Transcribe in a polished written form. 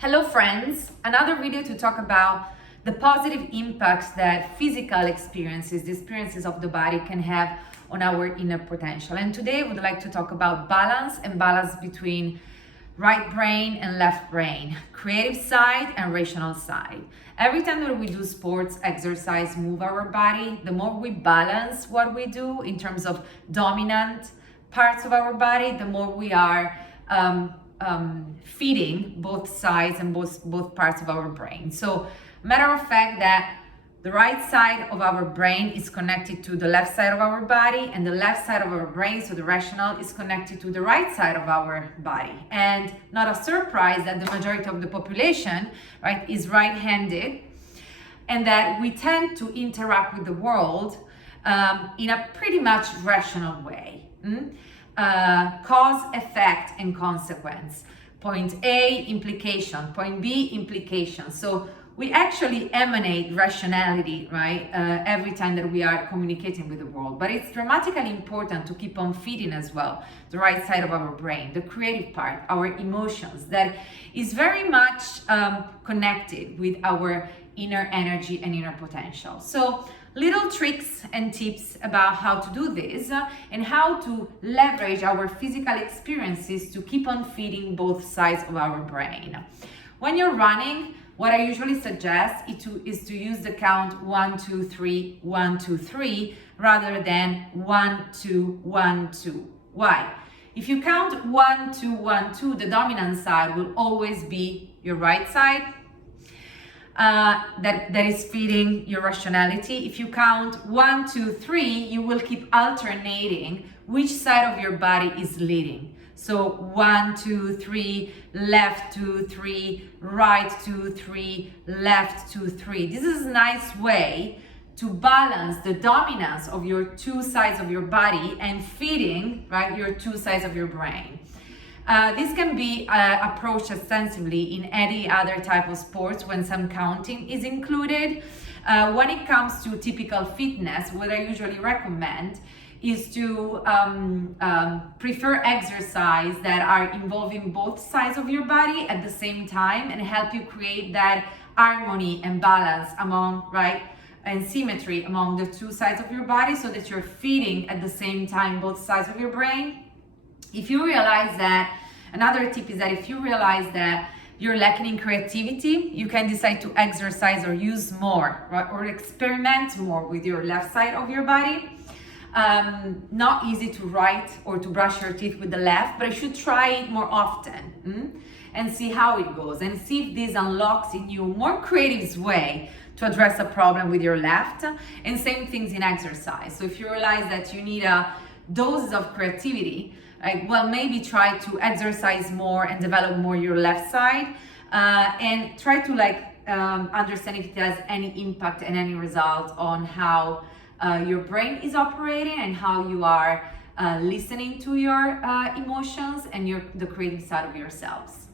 Hello friends, another video to talk about the positive impacts that physical experiences, the experiences of the body can have on our inner potential. And today I would like to talk about balance and balance between right brain and left brain, creative side and rational side. Every time that we do sports, exercise, move our body, the more we balance what we do in terms of dominant parts of our body, the more we are feeding both sides and both parts of our brain. So, matter of fact that the right side of our brain is connected to the left side of our body, and the left side of our brain, so the rational, is connected to the right side of our body. And not a surprise that the majority of the population, right, is right-handed, and that we tend to interact with the world in a pretty much rational way. Cause, effect, and consequence. Point A, implication. Point B, implication. So we actually emanate rationality, right, every time that we are communicating with the world. But it's dramatically important to keep on feeding as well the right side of our brain, the creative part, our emotions, that is very much connected with our inner energy and inner potential. So little tricks and tips about how to do this and how to leverage our physical experiences to keep on feeding both sides of our brain. When you're running, what I usually suggest is to use the count 1, 2, 3, 1, 2, 3 rather than 1, 2, 1, 2. Why? If you count 1, 2, 1, 2, the dominant side will always be your right side. That is feeding your rationality. If you count 1, 2, 3, you will keep alternating which side of your body is leading. So 1, 2, 3, left 2, 3, right 2, 3, left 2, 3. This is a nice way to balance the dominance of your two sides of your body and feeding, right, your two sides of your brain. This can be approached extensively in any other type of sports when some counting is included. When it comes to typical fitness, what I usually recommend is to prefer exercise that are involving both sides of your body at the same time and help you create that harmony and balance among, right, and symmetry among the two sides of your body so that you're feeding at the same time both sides of your brain. If you realize that, another tip is that if you realize that you're lacking in creativity, you can decide to exercise or use more, right, or experiment more with your left side of your body. Not easy to write or to brush your teeth with the left, but you should try it more often and see how it goes and see if this unlocks in you more creative way to address a problem with your left. And same things in exercise. So if you realize that you need a dose of creativity, like, well, maybe try to exercise more and develop more your left side and try to understand if it has any impact and any result on how your brain is operating and how you are listening to your emotions and the creative side of yourselves.